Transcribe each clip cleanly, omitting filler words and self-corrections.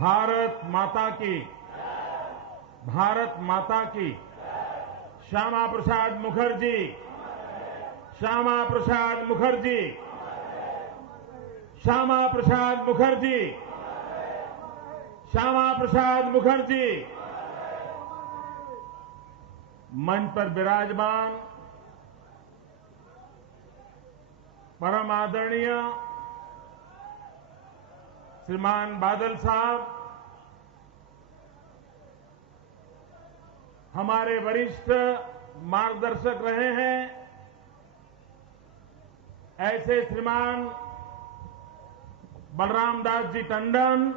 भारत माता की, भारत माता की। श्यामा प्रसाद मुखर्जी, श्यामा प्रसाद मुखर्जी, श्यामा प्रसाद मुखर्जी, श्यामा प्रसाद मुखर्जी। मंच पर विराजमान परम आदरणीय श्रीमान बादल साहब, हमारे वरिष्ठ मार्गदर्शक रहे हैं, ऐसे श्रीमान बलराम दास जी टंडन,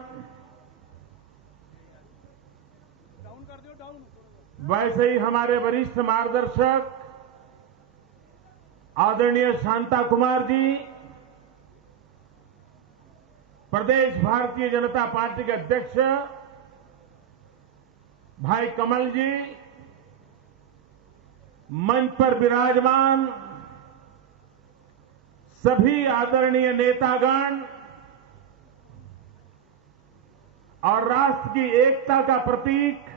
वैसे ही हमारे वरिष्ठ मार्गदर्शक आदरणीय शांता कुमार जी, प्रदेश भारतीय जनता पार्टी के अध्यक्ष भाई कमल जी, मंच पर विराजमान सभी आदरणीय नेतागण और राष्ट्र की एकता का प्रतीक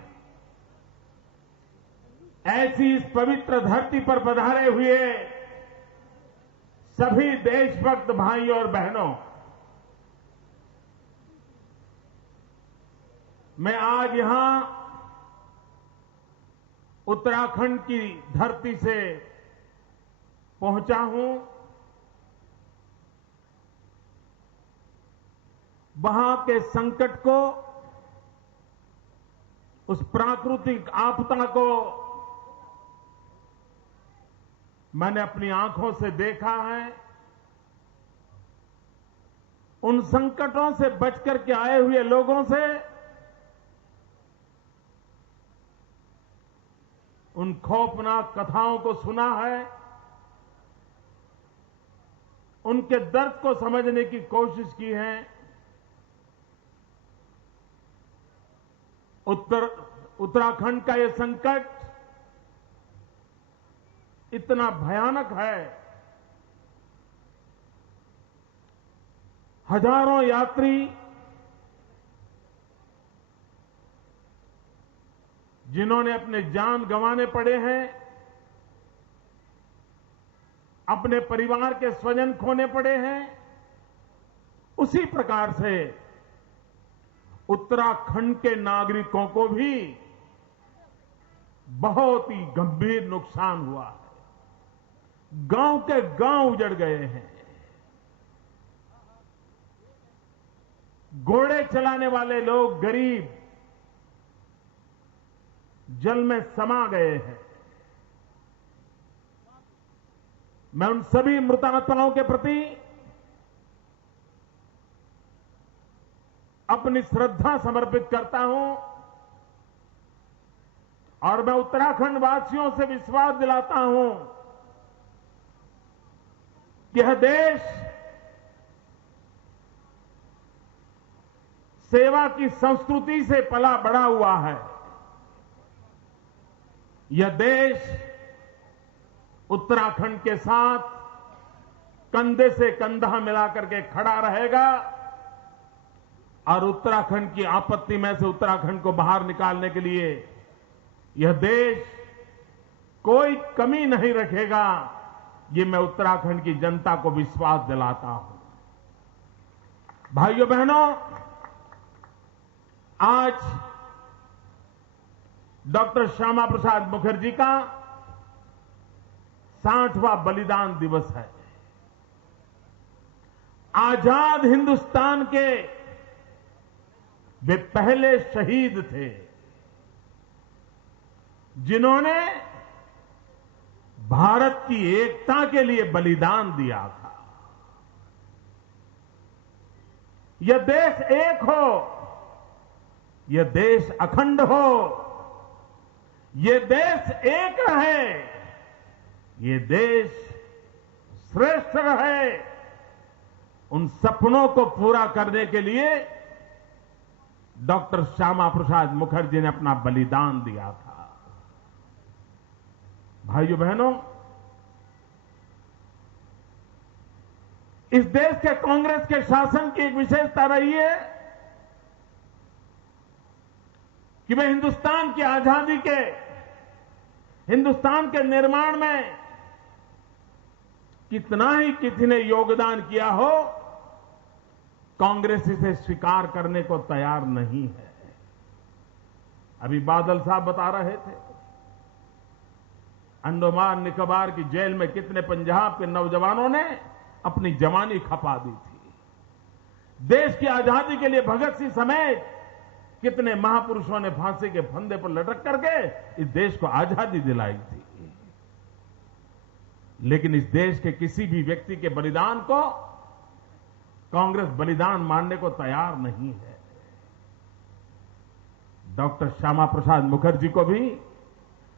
ऐसी इस पवित्र धरती पर पधारे हुए सभी देशभक्त भाइयों और बहनों, मैं आज यहां उत्तराखंड की धरती से पहुंचा हूं। वहां के संकट को, उस प्राकृतिक आपदा को मैंने अपनी आंखों से देखा है। उन संकटों से बचकर के आए हुए लोगों से, उन खौफनाक कथाओं को सुना है, उनके दर्द को समझने की कोशिश की है। उत्तराखंड का यह संकट इतना भयानक है, हजारों यात्री जिन्होंने अपने जान गंवाने पड़े हैं, अपने परिवार के स्वजन खोने पड़े हैं, उसी प्रकार से उत्तराखंड के नागरिकों को भी बहुत ही गंभीर नुकसान हुआ है। गांव के गांव उजड़ गए हैं, घोड़े चलाने वाले लोग गरीब जल में समा गए हैं। मैं उन सभी मृतात्माओं के प्रति अपनी श्रद्धा समर्पित करता हूं और मैं उत्तराखंड वासियों से विश्वास दिलाता हूं कि यह देश सेवा की संस्कृति से पला बढ़ा हुआ है। यह देश उत्तराखंड के साथ कंधे से कंधा मिलाकर के खड़ा रहेगा और उत्तराखंड की आपत्ति में से उत्तराखंड को बाहर निकालने के लिए यह देश कोई कमी नहीं रखेगा। ये मैं उत्तराखंड की जनता को विश्वास दिलाता हूं। भाइयों बहनों, आज डॉक्टर श्यामा प्रसाद मुखर्जी का 60वां बलिदान दिवस है। आजाद हिंदुस्तान के वे पहले शहीद थे जिन्होंने भारत की एकता के लिए बलिदान दिया था। यह देश एक हो, यह देश अखंड हो, यह देश एक रहे, ये देश श्रेष्ठ रहे, उन सपनों को पूरा करने के लिए डॉक्टर श्यामा प्रसाद मुखर्जी ने अपना बलिदान दिया था। भाइयों बहनों, इस देश के कांग्रेस के शासन की एक विशेषता रही है कि वे हिंदुस्तान की आजादी के, हिंदुस्तान के निर्माण में कितना ही किसी ने योगदान किया हो, कांग्रेस इसे स्वीकार करने को तैयार नहीं है। अभी बादल साहब बता रहे थे, अंडमान निकोबार की जेल में कितने पंजाब के नौजवानों ने अपनी जवानी खपा दी थी। देश की आजादी के लिए भगत सिंह समेत कितने महापुरुषों ने फांसी के फंदे पर लटक करके इस देश को आजादी दिलाई थी। लेकिन इस देश के किसी भी व्यक्ति के बलिदान को कांग्रेस बलिदान मानने को तैयार नहीं है। डॉक्टर श्यामा प्रसाद मुखर्जी को भी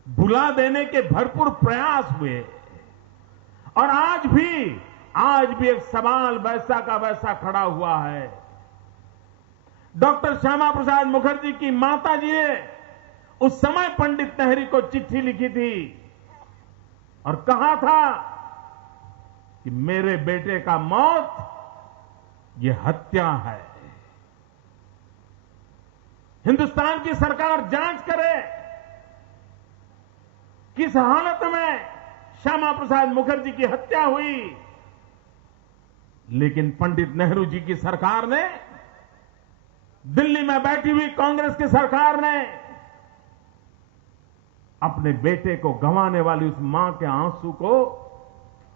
भुला देने के भरपूर प्रयास हुए और आज भी एक सवाल वैसा का वैसा खड़ा हुआ है। डॉक्टर श्यामा प्रसाद मुखर्जी की माता जी ने उस समय पंडित नेहरू को चिट्ठी लिखी थी और कहा था कि मेरे बेटे का मौत ये हत्या है। हिंदुस्तान की सरकार जांच करे किस हालत में श्यामा प्रसाद मुखर्जी की हत्या हुई। लेकिन पंडित नेहरू जी की सरकार ने, दिल्ली में बैठी हुई कांग्रेस की सरकार ने अपने बेटे को गंवाने वाली उस मां के आंसू को,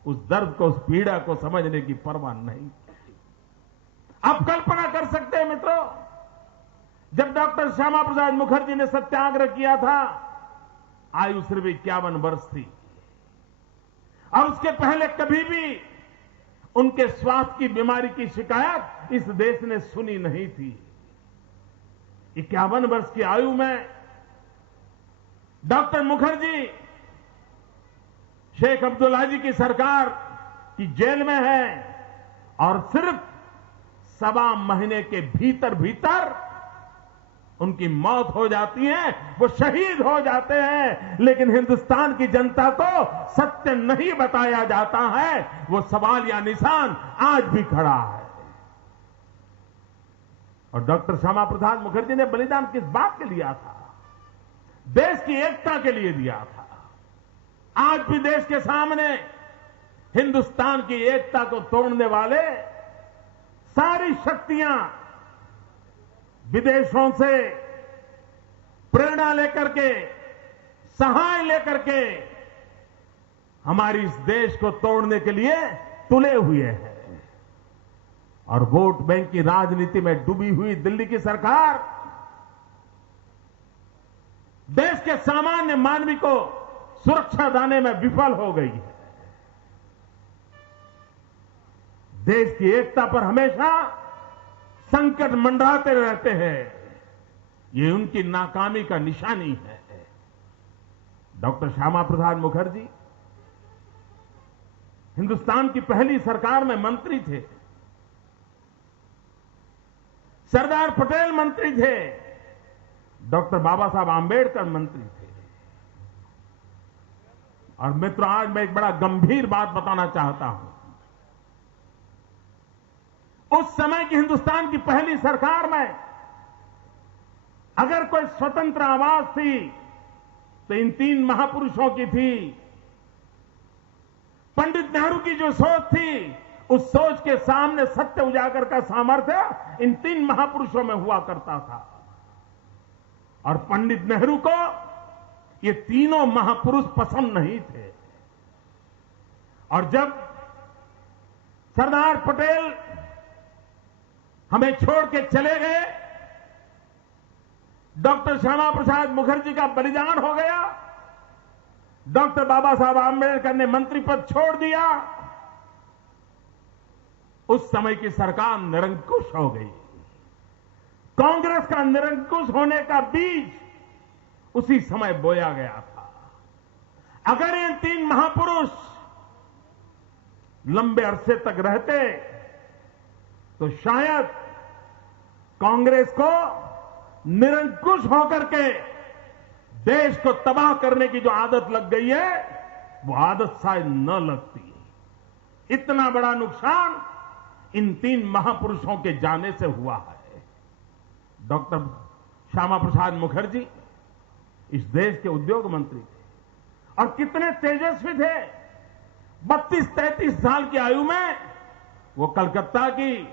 उस दर्द को, उस पीड़ा को समझने की परवाह नहीं की। आप कल्पना कर सकते हैं मित्रों, जब डॉक्टर श्यामा प्रसाद मुखर्जी ने सत्याग्रह किया था, आयु सिर्फ 51 वर्ष थी और उसके पहले कभी भी उनके स्वास्थ्य की बीमारी की शिकायत इस देश ने सुनी नहीं थी। 51 वर्ष की आयु में डॉक्टर मुखर्जी शेख अब्दुल्ला जी की सरकार की जेल में है और सिर्फ 1.25 महीने के भीतर उनकी मौत हो जाती है, वो शहीद हो जाते हैं। लेकिन हिंदुस्तान की जनता को सत्य नहीं बताया जाता है। वो सवाल या निशान आज भी खड़ा है। और डॉक्टर श्यामा प्रसाद मुखर्जी ने बलिदान किस बात के लिया था? देश की एकता के लिए दिया था। आज भी देश के सामने हिंदुस्तान की एकता को तोड़ने वाले सारी शक्तियां विदेशों से प्रेरणा लेकर के, सहाय लेकर के हमारी इस देश को तोड़ने के लिए तुले हुए हैं। और वोट बैंक की राजनीति में डूबी हुई दिल्ली की सरकार देश के सामान्य मानवी को सुरक्षा देने में विफल हो गई है। देश की एकता पर हमेशा संकट मंडराते रहते हैं। ये उनकी नाकामी का निशानी है। डॉक्टर श्यामा प्रसाद मुखर्जी हिंदुस्तान की पहली सरकार में मंत्री थे। सरदार पटेल मंत्री थे। डॉक्टर बाबा साहब आंबेडकर मंत्री थे। और मित्रों, आज मैं एक बड़ा गंभीर बात बताना चाहता हूं। उस समय की हिंदुस्तान की पहली सरकार में अगर कोई स्वतंत्र आवाज थी तो इन 3 महापुरुषों की थी। पंडित नेहरू की जो सोच थी, उस सोच के सामने सत्य उजागर का सामर्थ्य इन 3 महापुरुषों में हुआ करता था। और पंडित नेहरू को ये तीनों महापुरुष पसंद नहीं थे। और जब सरदार पटेल हमें छोड़ के चले गए, डॉक्टर श्यामा प्रसाद मुखर्जी का बलिदान हो गया, डॉक्टर बाबा साहब आंबेडकर ने मंत्री पद छोड़ दिया, उस समय की सरकार निरंकुश हो गई। कांग्रेस का निरंकुश होने का बीज उसी समय बोया गया था। अगर ये 3 महापुरुष लंबे अरसे तक रहते तो शायद कांग्रेस को निरंकुश होकर के देश को तबाह करने की जो आदत लग गई है, वो आदत शायद न लगती। इतना बड़ा नुकसान इन 3 महापुरुषों के जाने से हुआ है। डॉक्टर श्यामा प्रसाद मुखर्जी इस देश के उद्योग मंत्री थे और कितने तेजस्वी थे। 32-33 साल की आयु में वो कलकत्ता की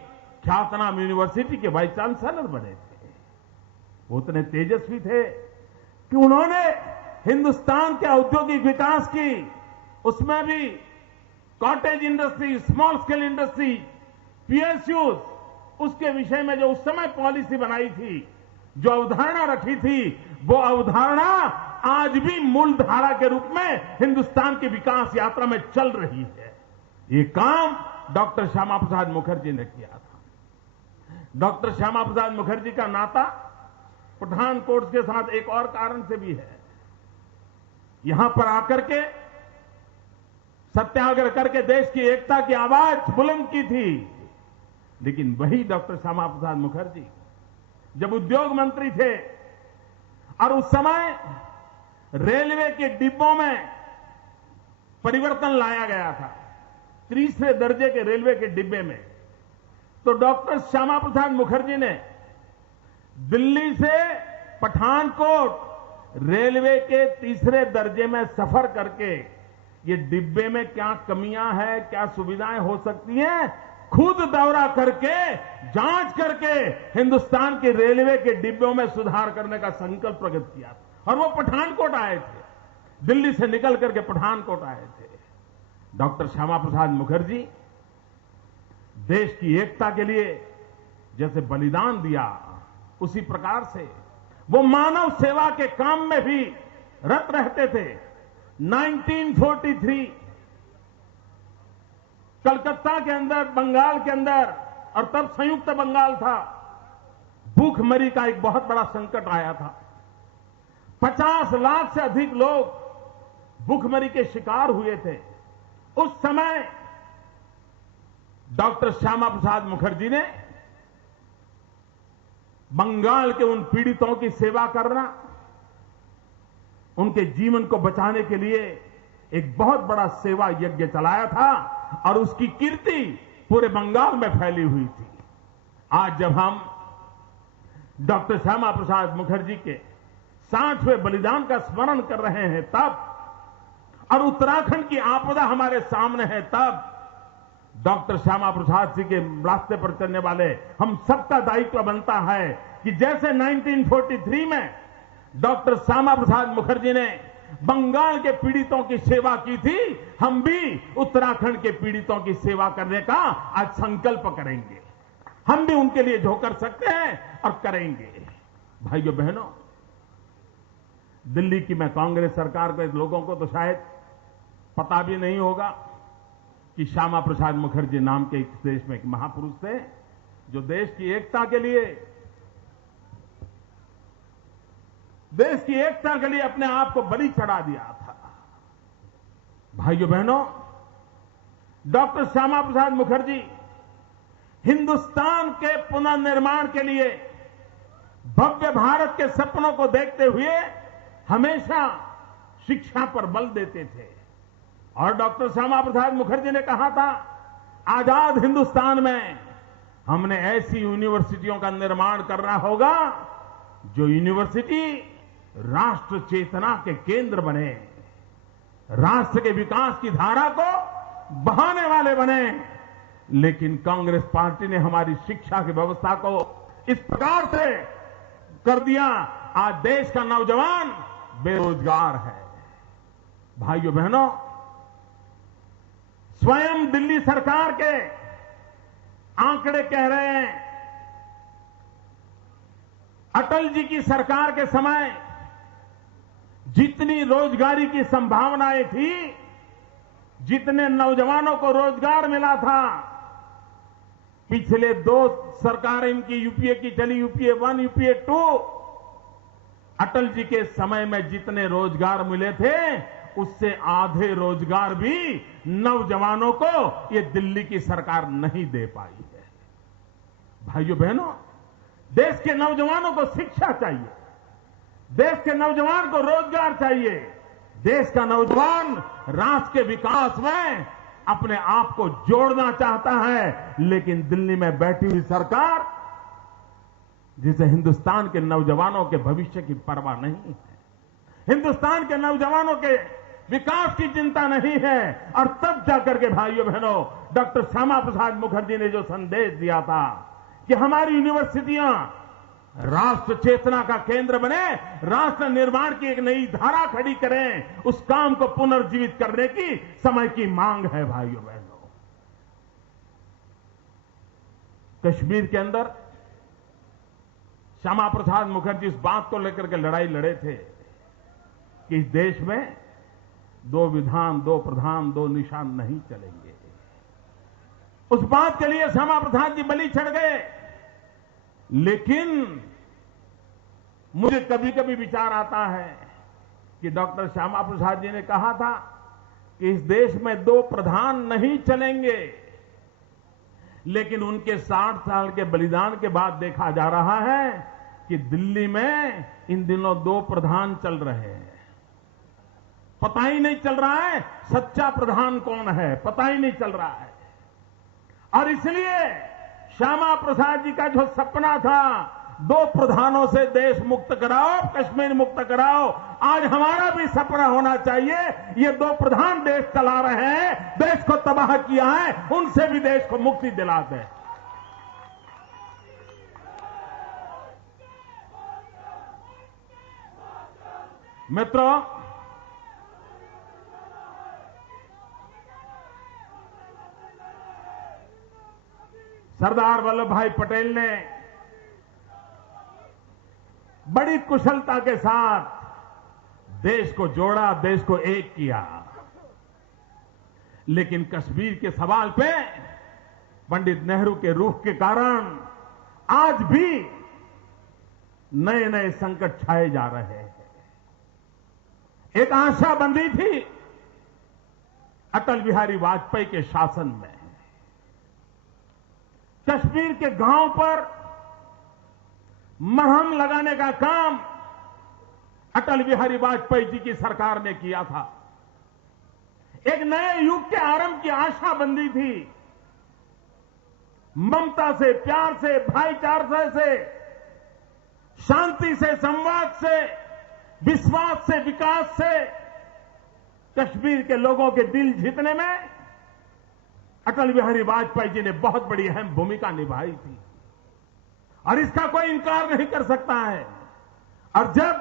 ख्यातनाम यूनिवर्सिटी के वाइस चांसलर बने थे। वो उतने तेजस्वी थे कि उन्होंने हिंदुस्तान के औद्योगिक विकास की, उसमें भी cottage industry, small scale industry, PSUs, उसके विषय में जो उस समय पॉलिसी बनाई थी, जो अवधारणा रखी थी, वो अवधारणा आज भी मूलधारा के रूप में हिंदुस्तान की विकास यात्रा में चल रही है। ये काम डॉक्टर श्यामा प्रसाद मुखर्जी ने किया था। डॉक्टर श्यामा प्रसाद मुखर्जी का नाता पठानकोट के साथ एक और कारण से भी है। यहां पर आकर के सत्याग्रह करके देश की एकता की आवाज बुलंद की थी। लेकिन वही डॉक्टर श्यामा प्रसाद मुखर्जी जब उद्योग मंत्री थे और उस समय रेलवे के डिब्बों में परिवर्तन लाया गया था, तीसरे दर्जे के रेलवे के डिब्बे में, तो डॉक्टर श्यामा प्रसाद मुखर्जी ने दिल्ली से पठानकोट रेलवे के तीसरे दर्जे में सफर करके ये डिब्बे में क्या कमियां हैं, क्या सुविधाएं हो सकती हैं, खुद दौरा करके जांच करके हिंदुस्तान के रेलवे के डिब्बों में सुधार करने का संकल्प प्रकट किया और वो पठानकोट आए थे, दिल्ली से निकल करके पठानकोट आए थे। डॉक्टर श्यामा प्रसाद मुखर्जी देश की एकता के लिए जैसे बलिदान दिया, उसी प्रकार से वो मानव सेवा के काम में भी रत रहते थे। 1943 कलकत्ता के अंदर, बंगाल के अंदर, और तब संयुक्त बंगाल था, भूखमरी का एक बहुत बड़ा संकट आया था। 50 लाख से अधिक लोग भूखमरी के शिकार हुए थे। उस समय डॉक्टर श्यामा प्रसाद मुखर्जी ने बंगाल के उन पीड़ितों की सेवा करना, उनके जीवन को बचाने के लिए एक बहुत बड़ा सेवा यज्ञ चलाया था और उसकी कीर्ति पूरे बंगाल में फैली हुई थी। आज जब हम डॉक्टर श्यामा प्रसाद मुखर्जी के 60वें बलिदान का स्मरण कर रहे हैं तब, और उत्तराखंड की आपदा हमारे सामने है तब, डॉक्टर श्यामा प्रसाद जी के रास्ते पर चलने वाले हम सबका दायित्व बनता है कि जैसे 1943 में डॉक्टर श्यामा प्रसाद मुखर्जी ने बंगाल के पीड़ितों की सेवा की थी, हम भी उत्तराखंड के पीड़ितों की सेवा करने का आज संकल्प करेंगे। हम भी उनके लिए जो कर सकते हैं और करेंगे। भाइयों बहनों, दिल्ली की मैं कांग्रेस सरकार के लोगों को तो शायद पता भी नहीं होगा कि श्यामा प्रसाद मुखर्जी नाम के इस देश में एक महापुरुष थे जो देश की एकता के लिए अपने आप को बलि चढ़ा दिया था। भाइयों बहनों, डॉक्टर श्यामा प्रसाद मुखर्जी हिंदुस्तान के पुनर्निर्माण के लिए भव्य भारत के सपनों को देखते हुए हमेशा शिक्षा पर बल देते थे। और डॉक्टर श्यामा प्रसाद मुखर्जी ने कहा था, आजाद हिंदुस्तान में हमने ऐसी यूनिवर्सिटियों का निर्माण करना होगा जो यूनिवर्सिटी राष्ट्र चेतना के केंद्र बने, राष्ट्र के विकास की धारा को बहाने वाले बने। लेकिन कांग्रेस पार्टी ने हमारी शिक्षा की व्यवस्था को इस प्रकार से कर दिया, आज देश का नौजवान बेरोजगार है। भाइयों बहनों, स्वयं दिल्ली सरकार के आंकड़े कह रहे हैं, अटल जी की सरकार के समय जितनी रोजगारी की संभावनाएं थी, जितने नौजवानों को रोजगार मिला था, पिछले 2 सरकारें इनकी यूपीए की चली, यूपीए 1, यूपीए 2, अटल जी के समय में जितने रोजगार मिले थे उससे आधे रोजगार भी नौजवानों को ये दिल्ली की सरकार नहीं दे पाई है। भाइयों बहनों, देश के नौजवानों को शिक्षा चाहिए, देश के नौजवान को रोजगार चाहिए। देश का नौजवान राष्ट्र के विकास में अपने आप को जोड़ना चाहता है, लेकिन दिल्ली में बैठी हुई सरकार जिसे हिंदुस्तान के नौजवानों के भविष्य की परवाह नहीं है, हिंदुस्तान के नौजवानों के विकास की चिंता नहीं है। और तब जाकर के भाइयों बहनों डॉक्टर श्यामा प्रसाद मुखर्जी ने जो संदेश दिया था कि हमारी यूनिवर्सिटियां राष्ट्र चेतना का केंद्र बने, राष्ट्र निर्माण की एक नई धारा खड़ी करें, उस काम को पुनर्जीवित करने की समय की मांग है भाइयों बहनों। कश्मीर के अंदर श्यामा प्रसाद मुखर्जी इस बात को लेकर के लड़ाई लड़े थे कि इस देश में 2 विधान, 2 प्रधान, 2 निशान नहीं चलेंगे। उस बात के लिए श्यामा प्रसाद जी बलि चढ़ गए। लेकिन मुझे कभी कभी विचार आता है कि डॉक्टर श्यामा प्रसाद जी ने कहा था कि इस देश में 2 प्रधान नहीं चलेंगे, लेकिन उनके 60 साल के बलिदान के बाद देखा जा रहा है कि दिल्ली में इन दिनों 2 प्रधान चल रहे हैं। पता ही नहीं चल रहा है सच्चा प्रधान कौन है, पता ही नहीं चल रहा है। और इसलिए श्यामा प्रसाद जी का जो सपना था 2 प्रधानों से देश मुक्त कराओ, कश्मीर मुक्त कराओ, आज हमारा भी सपना होना चाहिए। ये 2 प्रधान देश चला रहे हैं, देश को तबाह किया है, उनसे भी देश को मुक्ति दिला दें। मित्रों, सरदार वल्लभ भाई पटेल ने बड़ी कुशलता के साथ देश को जोड़ा, देश को एक किया। लेकिन कश्मीर के सवाल पे पंडित नेहरू के रुख के कारण आज भी नए नए संकट छाए जा रहे हैं। एक आशा बंधी थी अटल बिहारी वाजपेयी के शासन में, कश्मीर के गांव पर मरहम लगाने का काम अटल बिहारी वाजपेयी जी की सरकार ने किया था। एक नए युग के आरंभ की आशा बंधी थी। ममता से, प्यार से, भाईचारे से, शांति से, संवाद से, विश्वास से, विकास से कश्मीर के लोगों के दिल जीतने में अटल बिहारी वाजपेयी जी ने बहुत बड़ी अहम भूमिका निभाई थी और इसका कोई इंकार नहीं कर सकता है। और जब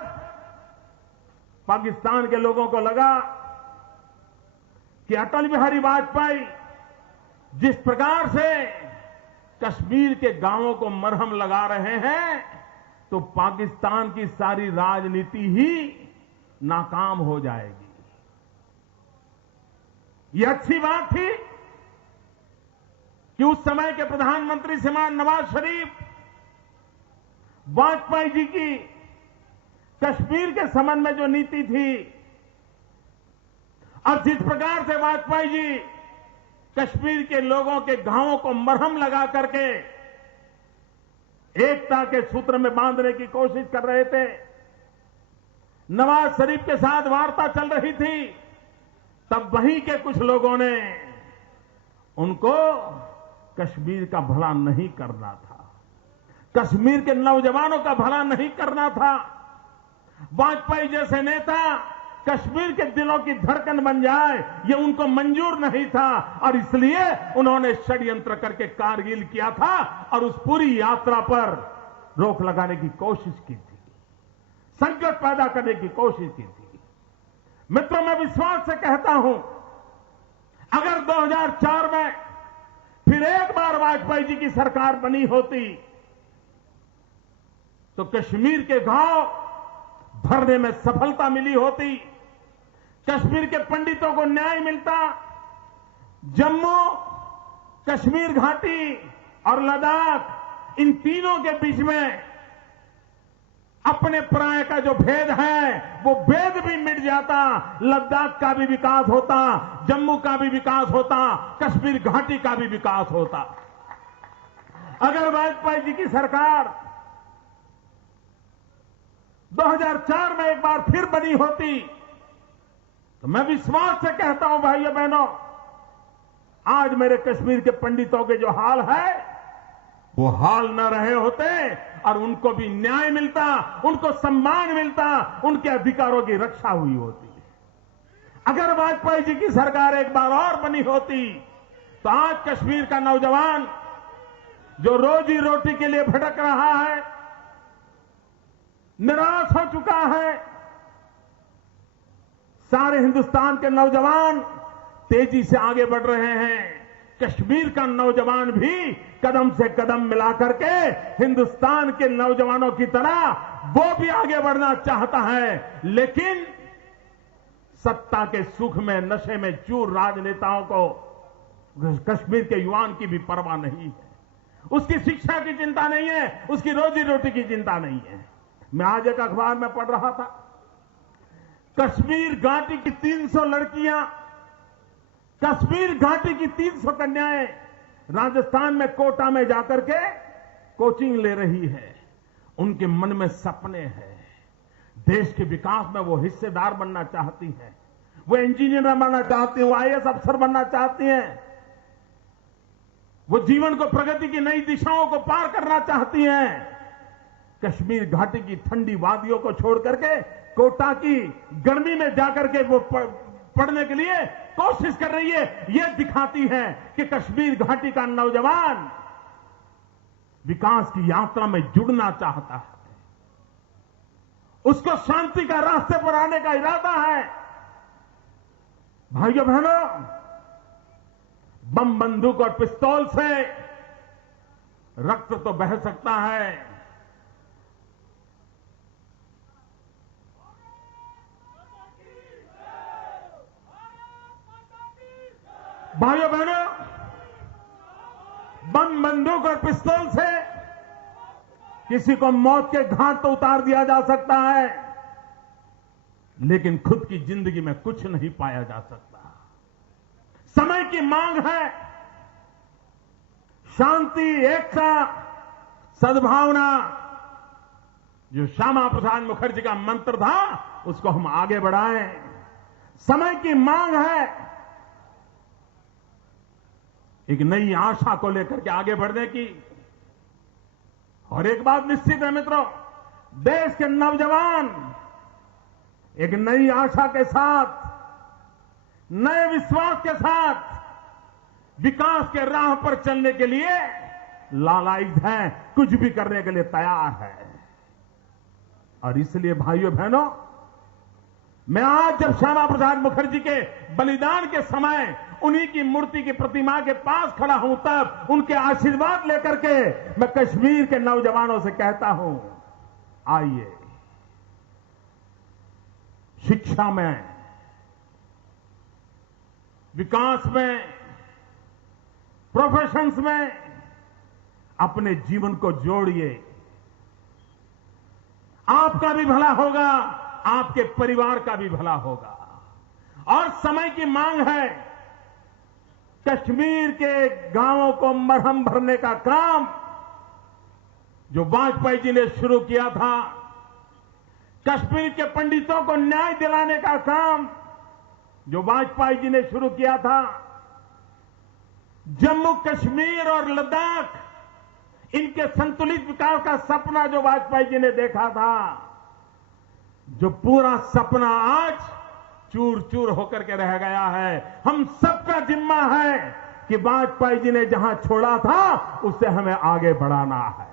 पाकिस्तान के लोगों को लगा कि अटल बिहारी वाजपेयी जिस प्रकार से कश्मीर के गांवों को मरहम लगा रहे हैं, तो पाकिस्तान की सारी राजनीति ही नाकाम हो जाएगी। यह अच्छी बात थी कि उस समय के प्रधानमंत्री श्रीमान नवाज शरीफ वाजपेयी जी की कश्मीर के संबंध में जो नीति थी और जिस प्रकार से वाजपेयी जी कश्मीर के लोगों के गांवों को मरहम लगा करके एकता के सूत्र में बांधने की कोशिश कर रहे थे, नवाज शरीफ के साथ वार्ता चल रही थी, तब वहीं के कुछ लोगों ने उनको कश्मीर का भला नहीं करना था, कश्मीर के नौजवानों का भला नहीं करना था। वाजपेयी जैसे नेता कश्मीर के दिलों की धड़कन बन जाए, ये उनको मंजूर नहीं था और इसलिए उन्होंने षड्यंत्र करके कारगिल किया था और उस पूरी यात्रा पर रोक लगाने की कोशिश की थी, संकट पैदा करने की कोशिश की थी। मित्रों, मैं विश्वास से कहता हूं, अगर 2004 में फिर एक बार वाजपेयी जी की सरकार बनी होती तो कश्मीर के गांव भरने में सफलता मिली होती, कश्मीर के पंडितों को न्याय मिलता, जम्मू, कश्मीर घाटी और लद्दाख, इन तीनों के बीच में अपने पराये का जो भेद है वो भेद भी मिट जाता, लद्दाख का भी विकास होता, जम्मू का भी विकास होता, कश्मीर घाटी का भी विकास होता। अगर वाजपेयी जी की सरकार 2004 में एक बार फिर बनी होती तो मैं विश्वास से कहता हूं भाइयों बहनों, आज मेरे कश्मीर के पंडितों के जो हाल है वो हाल न रहे होते और उनको भी न्याय मिलता, उनको सम्मान मिलता, उनके अधिकारों की रक्षा हुई होती। अगर वाजपेयी जी की सरकार एक बार और बनी होती तो आज कश्मीर का नौजवान जो रोजी रोटी के लिए भटक रहा है, निराश हो चुका है, सारे हिंदुस्तान के नौजवान तेजी से आगे बढ़ रहे हैं। कश्मीर का नौजवान भी कदम से कदम मिला करके हिंदुस्तान के नौजवानों की तरह वो भी आगे बढ़ना चाहता है, लेकिन सत्ता के सुख में, नशे में चूर राजनेताओं को कश्मीर के युवाओं की भी परवाह नहीं है। उसकी शिक्षा की चिंता नहीं है, उसकी रोजी रोटी की चिंता नहीं है। मैं आज एक अखबार में पढ़ रहा था, कश्मीर घाटी की 300 लड़कियां, कश्मीर घाटी की 300 कन्याएं राजस्थान में कोटा में जाकर के कोचिंग ले रही है। उनके मन में सपने हैं, देश के विकास में वो हिस्सेदार बनना चाहती हैं, वो इंजीनियर बनना चाहती हैं, वो आईएएस अफसर बनना चाहती हैं, वो जीवन को प्रगति की नई दिशाओं को पार करना चाहती हैं। कश्मीर घाटी की ठंडी वादियों को छोड़ करके कोटा की गर्मी में जाकर के वो पढ़ने के लिए कोशिश कर रही है। यह दिखाती है कि कश्मीर घाटी का नौजवान विकास की यात्रा में जुड़ना चाहता है, उसको शांति का रास्ते पर आने का इरादा है। भाइयों बहनों, बम, बंदूक और पिस्तौल से रक्त तो बह सकता है, भाइयों बहनों, बम, बंदूक और पिस्तौल से किसी को मौत के घाट तो उतार दिया जा सकता है, लेकिन खुद की जिंदगी में कुछ नहीं पाया जा सकता। समय की मांग है, शांति, एकता, सद्भावना, जो श्यामा प्रसाद मुखर्जी का मंत्र था, उसको हम आगे बढ़ाएं। समय की मांग है एक नई आशा को लेकर के आगे बढ़ने की। और एक बात निश्चित है मित्रों, देश के नौजवान एक नई आशा के साथ, नए विश्वास के साथ विकास के राह पर चलने के लिए लालायित हैं, कुछ भी करने के लिए तैयार है। और इसलिए भाइयों बहनों, मैं आज जब श्यामा प्रसाद मुखर्जी के बलिदान के समय उन्हीं की मूर्ति की प्रतिमा के पास खड़ा हूं, तब उनके आशीर्वाद लेकर के मैं कश्मीर के नौजवानों से कहता हूं, आइए शिक्षा में, विकास में, प्रोफेशंस में अपने जीवन को जोड़िए। आपका भी भला होगा, आपके परिवार का भी भला होगा। और समय की मांग है, कश्मीर के गांवों को मरहम भरने का काम जो वाजपेयी जी ने शुरू किया था, कश्मीर के पंडितों को न्याय दिलाने का काम जो वाजपेयी जी ने शुरू किया था, जम्मू कश्मीर और लद्दाख, इनके संतुलित विकास का सपना जो वाजपेयी जी ने देखा था, जो पूरा सपना आज चूर चूर होकर के रह गया है। हम सबका जिम्मा है कि वाजपेयी जी ने जहां छोड़ा था उससे हमें आगे बढ़ाना है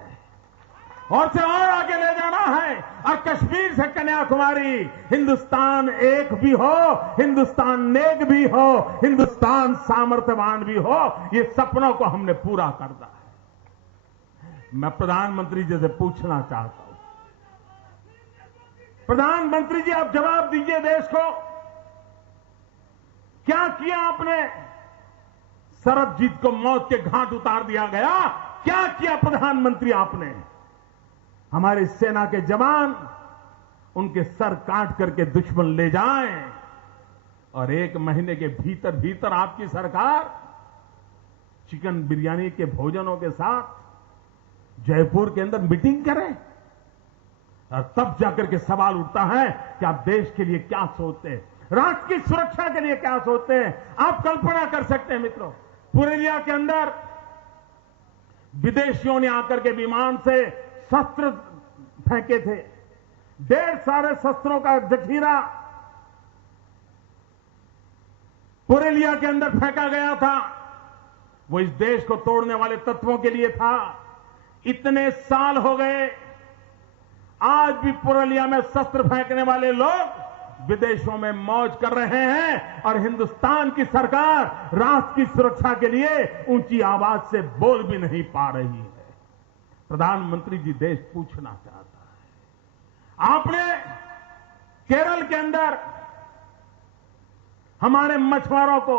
और से और आगे ले जाना है। और कश्मीर से कन्याकुमारी, हिंदुस्तान एक भी हो, हिंदुस्तान नेक भी हो, हिंदुस्तान सामर्थ्यवान भी हो, ये सपनों को हमने पूरा करना है। मैं प्रधानमंत्री जी से पूछना चाहता हूं, प्रधानमंत्री जी आप जवाब दीजिए देश को, क्या किया आपने? सरबजीत को मौत के घाट उतार दिया गया, क्या किया प्रधानमंत्री आपने? हमारी सेना के जवान उनके सर काट करके दुश्मन ले जाएं और 1 महीने के भीतर भीतर आपकी सरकार चिकन बिरयानी के भोजनों के साथ जयपुर के अंदर मीटिंग करे। और तब जाकर के सवाल उठता है कि आप देश के लिए क्या सोचते हैं, राष्ट्र की सुरक्षा के लिए क्या सोचते हैं। आप कल्पना कर सकते हैं मित्रों, पुरुलिया के अंदर विदेशियों ने आकर के विमान से शस्त्र फेंके थे। ढेर सारे शस्त्रों का जखीरा पुरेलिया के अंदर फेंका गया था। वो इस देश को तोड़ने वाले तत्वों के लिए था। इतने साल हो गए, आज भी पुरुलिया में शस्त्र फेंकने वाले लोग विदेशों में मौज कर रहे हैं और हिंदुस्तान की सरकार राष्ट्र की सुरक्षा के लिए ऊंची आवाज से बोल भी नहीं पा रही है। प्रधानमंत्री जी, देश पूछना चाहता है, आपने केरल के अंदर हमारे मछुआरों को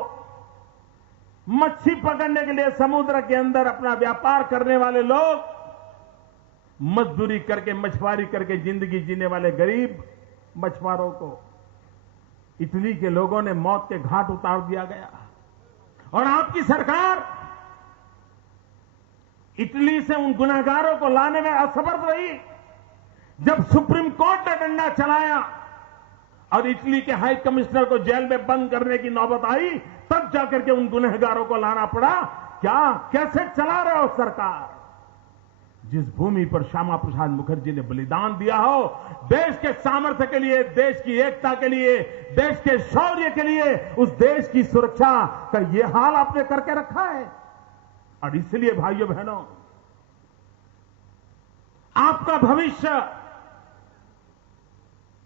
मच्छी पकड़ने के लिए समुद्र के अंदर अपना व्यापार करने वाले लोग, मजदूरी करके मछुआरी करके जिंदगी जीने वाले गरीब मछुआरों को इटली के लोगों ने मौत के घाट उतार दिया गया। और आपकी सरकार इटली से उन गुनहगारों को लाने में असमर्थ रही। जब सुप्रीम कोर्ट ने डंडा चलाया और इटली के हाई कमिश्नर को जेल में बंद करने की नौबत आई, तब जाकर के उन गुनहगारों को लाना पड़ा। क्या कैसे चला रहे हो सरकार? जिस भूमि पर श्यामा प्रसाद मुखर्जी ने बलिदान दिया हो, देश के सामर्थ्य के लिए, देश की एकता के लिए, देश के शौर्य के लिए, उस देश की सुरक्षा का ये हाल आपने करके रखा है। और इसलिए भाइयों बहनों, आपका भविष्य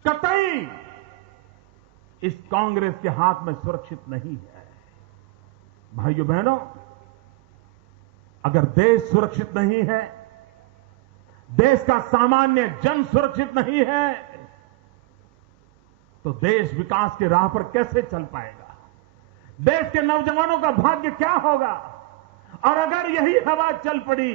कतई इस कांग्रेस के हाथ में सुरक्षित नहीं है। भाइयों बहनों, अगर देश सुरक्षित नहीं है, देश का सामान्य जन सुरक्षित नहीं है, तो देश विकास की राह पर कैसे चल पाएगा? देश के नौजवानों का भाग्य क्या होगा? और अगर यही हवा चल पड़ी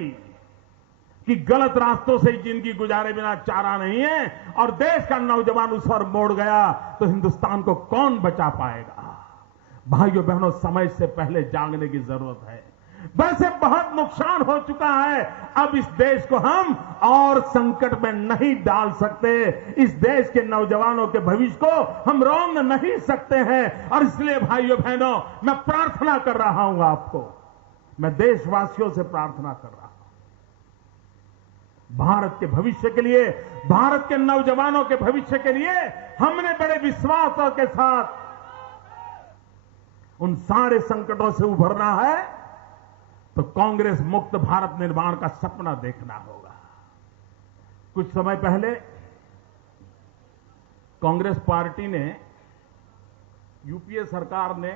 कि गलत रास्तों से जिंदगी गुजारे बिना चारा नहीं है और देश का नौजवान उस पर मोड़ गया, तो हिंदुस्तान को कौन बचा पाएगा? भाइयों बहनों, समय से पहले जागने की जरूरत है। वैसे बहुत नुकसान हो चुका है, अब इस देश को हम और संकट में नहीं डाल सकते। इस देश के नौजवानों के भविष्य को हम रोक नहीं सकते हैं। और इसलिए भाइयों बहनों, मैं प्रार्थना कर रहा हूं आपको, मैं देशवासियों से प्रार्थना कर रहा हूं, भारत के भविष्य के लिए, भारत के नौजवानों के भविष्य के लिए हमने बड़े विश्वास के साथ उन सारे संकटों से उभरना है, तो कांग्रेस मुक्त भारत निर्माण का सपना देखना होगा। कुछ समय पहले कांग्रेस पार्टी ने, यूपीए सरकार ने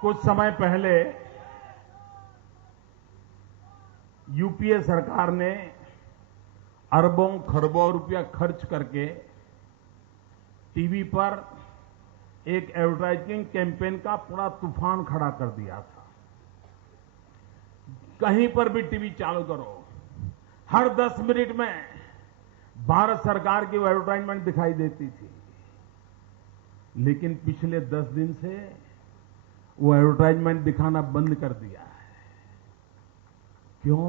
कुछ समय पहले यूपीए सरकार ने अरबों खरबों रुपया खर्च करके टीवी पर एक एडवर्टाइजिंग कैंपेन का पूरा तूफान खड़ा कर दिया था। कहीं पर भी टीवी चालू करो, हर 10 मिनट में भारत सरकार की वो एडवर्टाइजमेंट दिखाई देती थी। लेकिन पिछले 10 दिन से वो एडवर्टाइजमेंट दिखाना बंद कर दिया है। क्यों?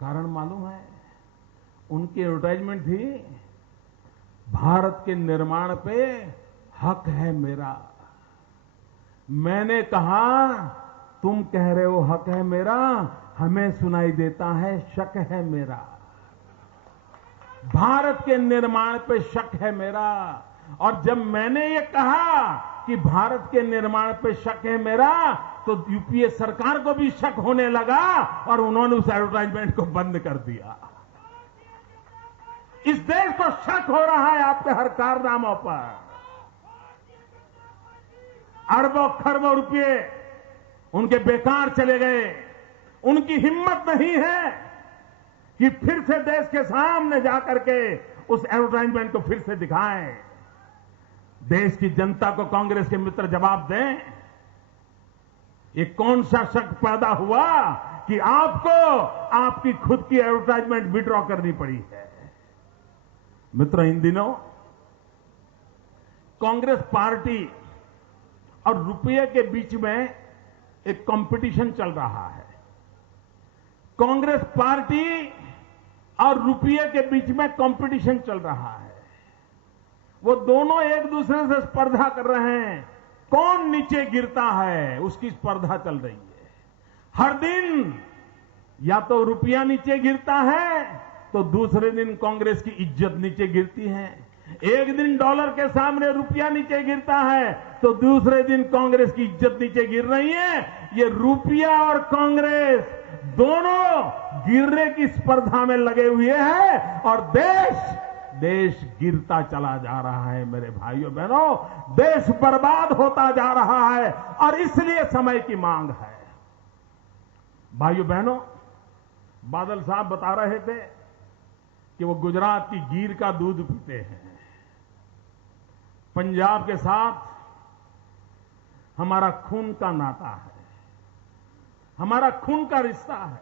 कारण मालूम है? उनकी एडवर्टाइजमेंट थी, भारत के निर्माण पे हक है मेरा। मैंने कहा, तुम कह रहे हो हक है मेरा, हमें सुनाई देता है शक है मेरा। भारत के निर्माण पे शक है मेरा। और जब मैंने ये कहा कि भारत के निर्माण पे शक है मेरा, तो यूपीए सरकार को भी शक होने लगा और उन्होंने उस एडवर्टाइजमेंट को बंद कर दिया। इस देश को शक हो रहा है आपके हर कारनामों पर। अरबों खरबों रुपये उनके बेकार चले गए। उनकी हिम्मत नहीं है कि फिर से देश के सामने जाकर के उस एडवर्टाइजमेंट को फिर से दिखाएं। देश की जनता को कांग्रेस के मित्र जवाब दें। ये कौन सा शक पैदा हुआ कि आपको आपकी खुद की एडवर्टाइजमेंट विड्रॉ करनी पड़ी है? मित्रों, इन दिनों कांग्रेस पार्टी और रुपये के बीच में एक कंपटीशन चल रहा है। कांग्रेस पार्टी और रुपये के बीच में कंपटीशन चल रहा है। वो दोनों एक दूसरे से स्पर्धा कर रहे हैं, कौन नीचे गिरता है उसकी स्पर्धा चल रही है। हर दिन या तो रुपया नीचे गिरता है तो दूसरे दिन कांग्रेस की इज्जत नीचे गिरती है। एक दिन डॉलर के सामने रुपया नीचे गिरता है तो दूसरे दिन कांग्रेस की इज्जत नीचे गिर रही है। ये रुपया और कांग्रेस दोनों गिरने की स्पर्धा में लगे हुए हैं और देश गिरता चला जा रहा है। मेरे भाइयों बहनों, देश बर्बाद होता जा रहा है और इसलिए समय की मांग है। भाइयों बहनों, बादल साहब बता रहे थे कि वो गुजरात की गीर का दूध पीते हैं। पंजाब के साथ हमारा खून का नाता है, हमारा खून का रिश्ता है।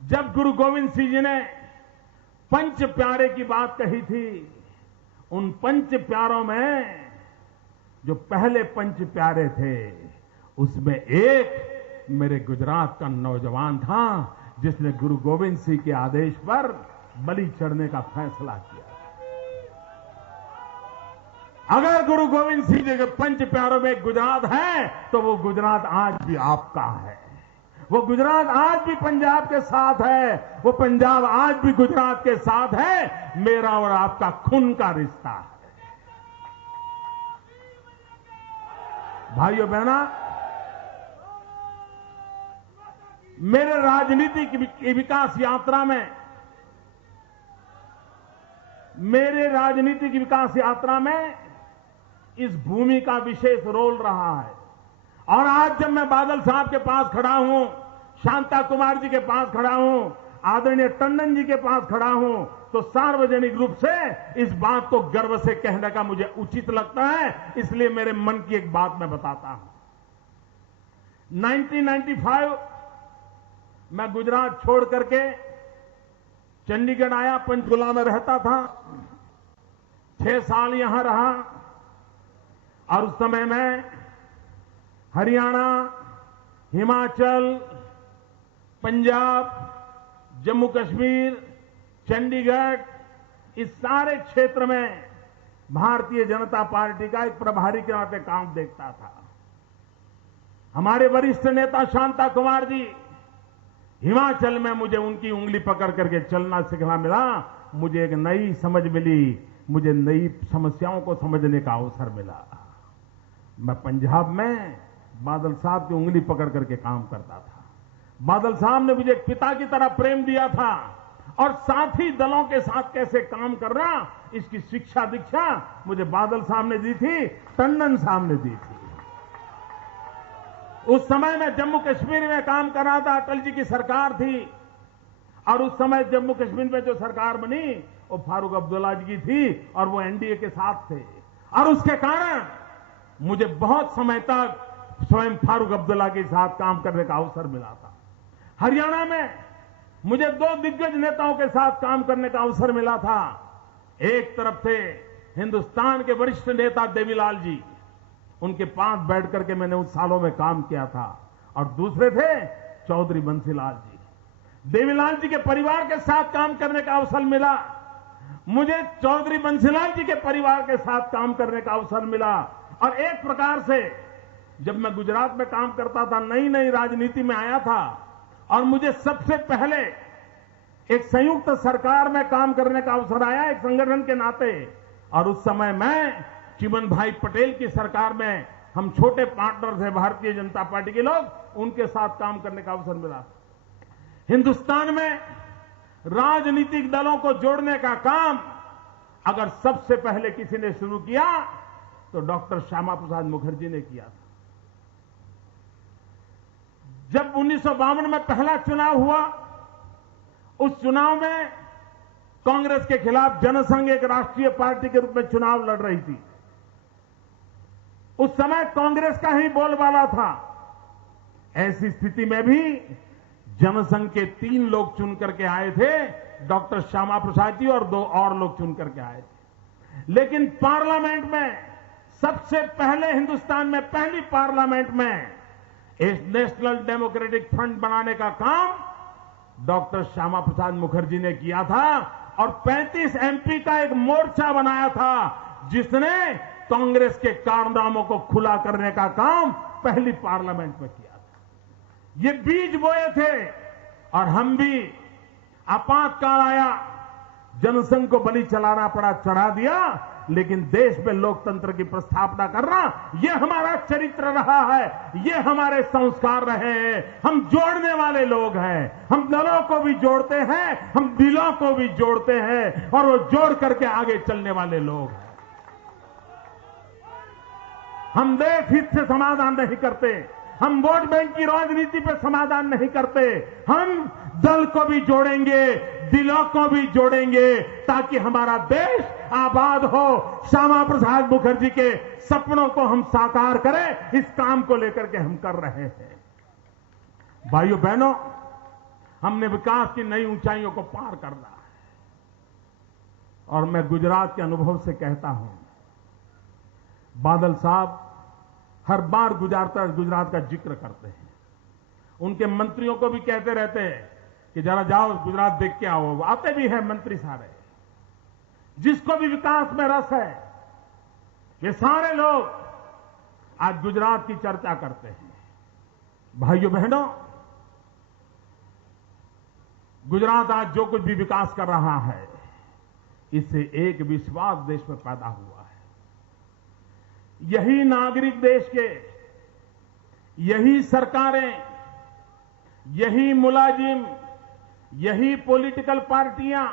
जब गुरु गोविंद सिंह जी ने पंच प्यारे की बात कही थी, उन पंच प्यारों में जो पहले पंच प्यारे थे उसमें एक मेरे गुजरात का नौजवान था जिसने गुरु गोविंद सिंह के आदेश पर बलि चढ़ने का फैसला किया। अगर गुरु गोविंद सिंह जी के पंच प्यारों में गुजरात है तो वो गुजरात आज भी आपका है। वो गुजरात आज भी पंजाब के साथ है, वो पंजाब आज भी गुजरात के साथ है। मेरा और आपका खून का रिश्ता है। भाइयों बहना, मेरे राजनीतिक विकास यात्रा में इस भूमि का विशेष रोल रहा है। और आज जब मैं बादल साहब के पास खड़ा हूं, शांता कुमार जी के पास खड़ा हूं, आदरणीय टंडन जी के पास खड़ा हूं, तो सार्वजनिक रूप से इस बात को गर्व से कहने का मुझे उचित लगता है। इसलिए मेरे मन की एक बात मैं बताता हूं। 1995 मैं गुजरात छोड़ करके चंडीगढ़ आया, पंचकुला में रहता था। 6 साल यहां रहा और उस समय मैं हरियाणा, हिमाचल, पंजाब, जम्मू कश्मीर, चंडीगढ़, इस सारे क्षेत्र में भारतीय जनता पार्टी का एक प्रभारी के नाते काम देखता था। हमारे वरिष्ठ नेता शांता कुमार जी, हिमाचल में मुझे उनकी उंगली पकड़ करके चलना सीखना मिला। मुझे एक नई समझ मिली, मुझे नई समस्याओं को समझने का अवसर मिला। मैं पंजाब में बादल साहब की उंगली पकड़ करके काम करता था। बादल साहब ने मुझे एक पिता की तरह प्रेम दिया था और साथी दलों के साथ कैसे काम करना, इसकी शिक्षा दीक्षा मुझे बादल साहब ने दी थी, टंडन साहब ने दी थी। उस समय मैं जम्मू कश्मीर में काम कर रहा था, अटल जी की सरकार थी और उस समय जम्मू कश्मीर में जो सरकार बनी वो फारूक अब्दुल्ला जी की थी और वो एनडीए के साथ थे। और उसके कारण मुझे बहुत समय तक स्वयं फारूक अब्दुल्ला के साथ काम करने का अवसर मिला था। हरियाणा में मुझे 2 दिग्गज नेताओं के साथ काम करने का अवसर मिला था। एक तरफ थे हिंदुस्तान के वरिष्ठ नेता देवीलाल जी, उनके पास बैठ करके मैंने उन सालों में काम किया था। और दूसरे थे चौधरी बंसीलाल जी। देवीलाल जी के परिवार के साथ काम करने का अवसर मिला, मुझे चौधरी बंसीलाल जी के परिवार के साथ काम करने का अवसर मिला। और एक प्रकार से जब मैं गुजरात में काम करता था, नई नई राजनीति में आया था और मुझे सबसे पहले एक संयुक्त सरकार में काम करने का अवसर आया एक संगठन के नाते। और उस समय मैं चिमन भाई पटेल की सरकार में, हम छोटे पार्टनर थे भारतीय जनता पार्टी के लोग, उनके साथ काम करने का अवसर मिला। हिंदुस्तान में राजनीतिक दलों को जोड़ने का काम अगर सबसे पहले किसी ने शुरू किया तो डॉक्टर श्यामा प्रसाद मुखर्जी ने किया था। जब 1952 में पहला चुनाव हुआ, उस चुनाव में कांग्रेस के खिलाफ जनसंघ एक राष्ट्रीय पार्टी के रूप में चुनाव लड़ रही थी। उस समय कांग्रेस का ही बोलबाला था। ऐसी स्थिति में भी जनसंघ के 3 लोग चुन करके आए थे, डॉक्टर श्यामा प्रसाद जी और 2 और लोग चुन करके आए थे। लेकिन पार्लियामेंट में सबसे पहले, हिंदुस्तान में पहली पार्लियामेंट में इस नेशनल डेमोक्रेटिक फ्रंट बनाने का काम डॉक्टर श्यामा प्रसाद मुखर्जी ने किया था और 35 एमपी का एक मोर्चा बनाया था जिसने कांग्रेस के कारनामों को खुला करने का काम पहली पार्लियामेंट में किया था। ये बीज बोए थे और हम भी आपातकाल आया, जनसंघ को बलि चलाना पड़ा, चढ़ा दिया, लेकिन देश में लोकतंत्र की प्रस्थापना करना यह हमारा चरित्र रहा है, ये हमारे संस्कार रहे हैं। हम जोड़ने वाले लोग हैं, हम दलों को भी जोड़ते हैं, हम दिलों को भी जोड़ते हैं और वो जोड़ करके आगे चलने वाले लोग हैं। हम देश हित से समाधान नहीं करते, हम वोट बैंक की राजनीति पर समाधान नहीं करते, हम दल को भी जोड़ेंगे, दिलों को भी जोड़ेंगे ताकि हमारा देश आबाद हो। श्यामा प्रसाद मुखर्जी के सपनों को हम साकार करें, इस काम को लेकर के हम कर रहे हैं। भाइयों बहनों, हमने विकास की नई ऊंचाइयों को पार करना है और मैं गुजरात के अनुभव से कहता हूं, बादल साहब हर बार गुजरात का जिक्र करते हैं, उनके मंत्रियों को भी कहते रहते हैं कि जरा जाओ गुजरात देख के आओ, आते भी हैं मंत्री सारे। जिसको भी विकास में रस है, ये सारे लोग आज गुजरात की चर्चा करते हैं। भाइयों बहनों, गुजरात आज जो कुछ भी विकास कर रहा है, इससे एक विश्वास देश में पैदा हुआ है। यही नागरिक देश के, यही सरकारें, यही मुलाजिम, यही पॉलिटिकल पार्टियां,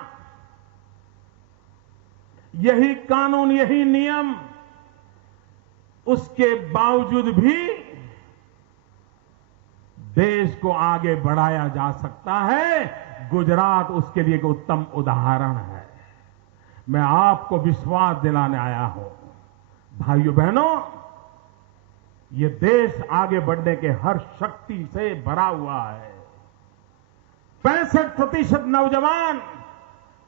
यही कानून, यही नियम, उसके बावजूद भी देश को आगे बढ़ाया जा सकता है। गुजरात उसके लिए एक उत्तम उदाहरण है। मैं आपको विश्वास दिलाने आया हूं। भाइयों बहनों, ये देश आगे बढ़ने के हर शक्ति से भरा हुआ है। 65% नौजवान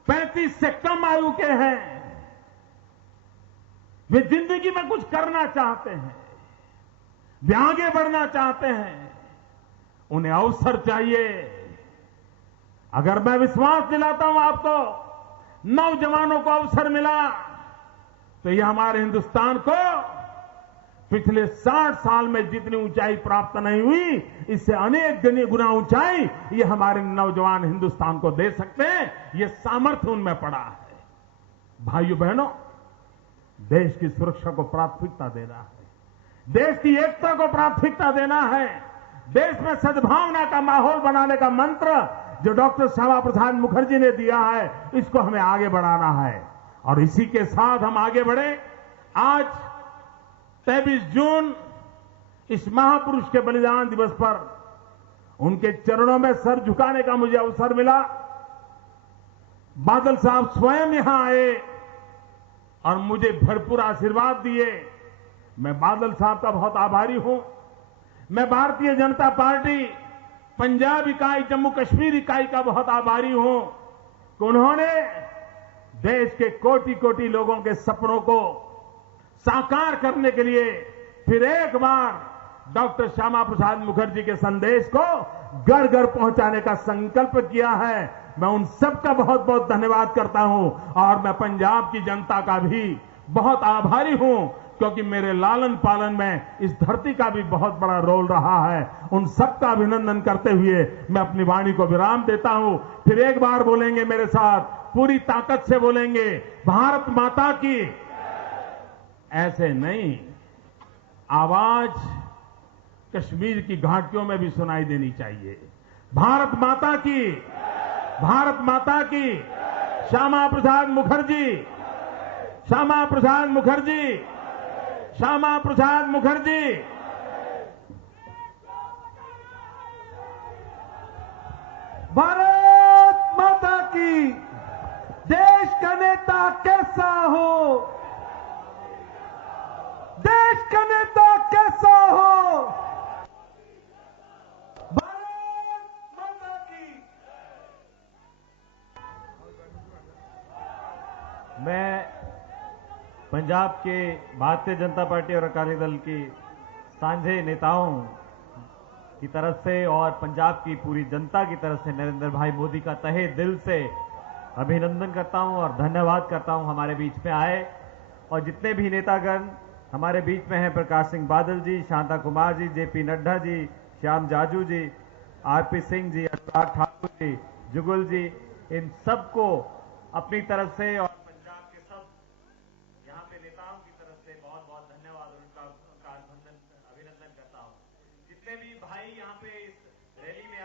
35 से कम आयु के हैं। वे जिंदगी में कुछ करना चाहते हैं, वे आगे बढ़ना चाहते हैं, उन्हें अवसर चाहिए। अगर मैं विश्वास दिलाता हूं आपको, नौजवानों को अवसर मिला तो यह हमारे हिंदुस्तान को पिछले 60 साल में जितनी ऊंचाई प्राप्त नहीं हुई, इससे अनेक गुना ऊंचाई ये हमारे नौजवान हिंदुस्तान को दे सकते हैं। ये सामर्थ्य उनमें पड़ा है। भाइयों बहनों, देश की सुरक्षा को प्राथमिकता देना है, देश की एकता को प्राथमिकता देना है, देश में सद्भावना का माहौल बनाने का मंत्र जो डॉक्टर श्यामा प्रसाद मुखर्जी ने दिया है, इसको हमें आगे बढ़ाना है। और इसी के साथ हम आगे बढ़े। आज 23 जून इस महापुरुष के बलिदान दिवस पर उनके चरणों में सर झुकाने का मुझे अवसर मिला। बादल साहब स्वयं यहां आए और मुझे भरपूर आशीर्वाद दिए। मैं बादल साहब का बहुत आभारी हूं। मैं भारतीय जनता पार्टी पंजाब इकाई, जम्मू कश्मीर इकाई का बहुत आभारी हूं कि उन्होंने देश के कोटि कोटि लोगों के सपनों को साकार करने के लिए फिर एक बार डॉक्टर श्यामा प्रसाद मुखर्जी के संदेश को घर घर पहुंचाने का संकल्प किया है। मैं उन सबका बहुत बहुत धन्यवाद करता हूं और मैं पंजाब की जनता का भी बहुत आभारी हूं, क्योंकि मेरे लालन पालन में इस धरती का भी बहुत बड़ा रोल रहा है। उन सबका अभिनंदन करते हुए मैं अपनी वाणी को विराम देता हूं। फिर एक बार बोलेंगे मेरे साथ, पूरी ताकत से बोलेंगे, भारत माता की। ऐसे नहीं, आवाज कश्मीर की घाटियों में भी सुनाई देनी चाहिए। भारत माता की, भारत माता की। श्यामा प्रसाद मुखर्जी, श्यामा प्रसाद मुखर्जी, श्यामा प्रसाद मुखर्जी। भारत माता की। देश का नेता कैसा हो, देश का नेता कैसा हो, भारत माता की। मैं पंजाब के भारतीय जनता पार्टी और अकाली दल की सांझे नेताओं की तरफ से और पंजाब की पूरी जनता की तरफ से नरेंद्र भाई मोदी का तहे दिल से अभिनंदन करता हूं और धन्यवाद करता हूं हमारे बीच में आए। और जितने भी नेतागण हमारे बीच में हैं, प्रकाश सिंह बादल जी, शांता कुमार जी, जेपी नड्डा जी, श्याम जाजू जी, आरपी सिंह जी, अनुराग ठाकुर जी, जुगल जी, इन सबको अपनी तरफ से और पंजाब के सब यहाँ पे नेताओं की तरफ से बहुत बहुत धन्यवाद और उनका अभिनंदन करता हूँ। जितने भी भाई यहाँ पे इस रैली में